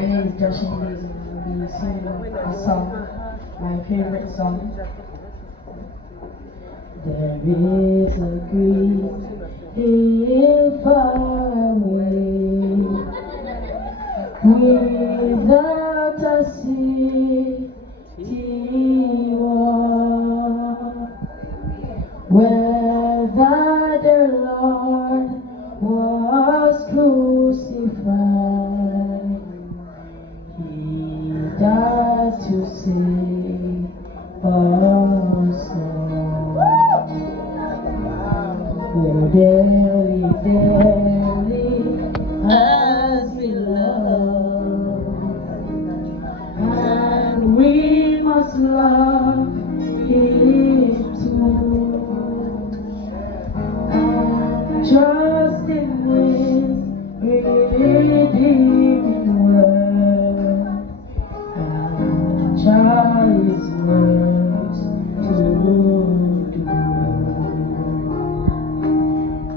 My name is Joshua Days and I will be singing a song, my favorite song. There is a great hill far away, without a city wall, where the Lord was crucified. He died to save us all. Oh, daily, daily, as we love, and we must love Him too, and trust in His redeeming word, and try His works to do.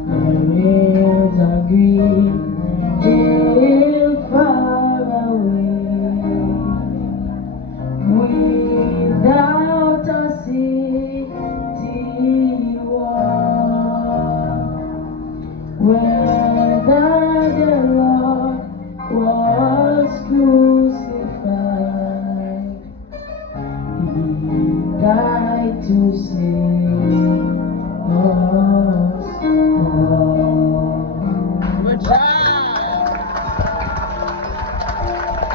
There is a green hill far away, without a city wall, where the Lord was crucified. He died to save us all. Good job!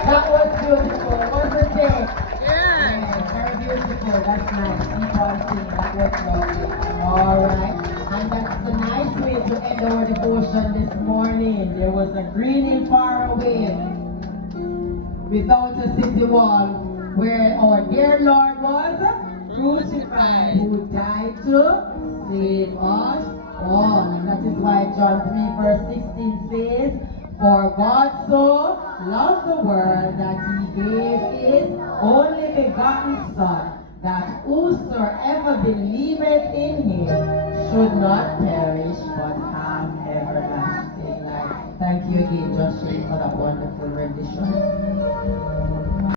That was beautiful, wasn't it? Yeah, very beautiful. That's nice. Keep on singing. That was lovely. Alright. And that's a nice way to end our devotion this morning. There was a green hill far away, without a city wall, where our dear Lord was crucified, who died to save us all. And that is why John 3 verse 16 says, for God so loved the world that He gave His only begotten Son, that whosoever believeth in Him should not perish but have everlasting life. Thank you again, Joshua, for that wonderful rendition.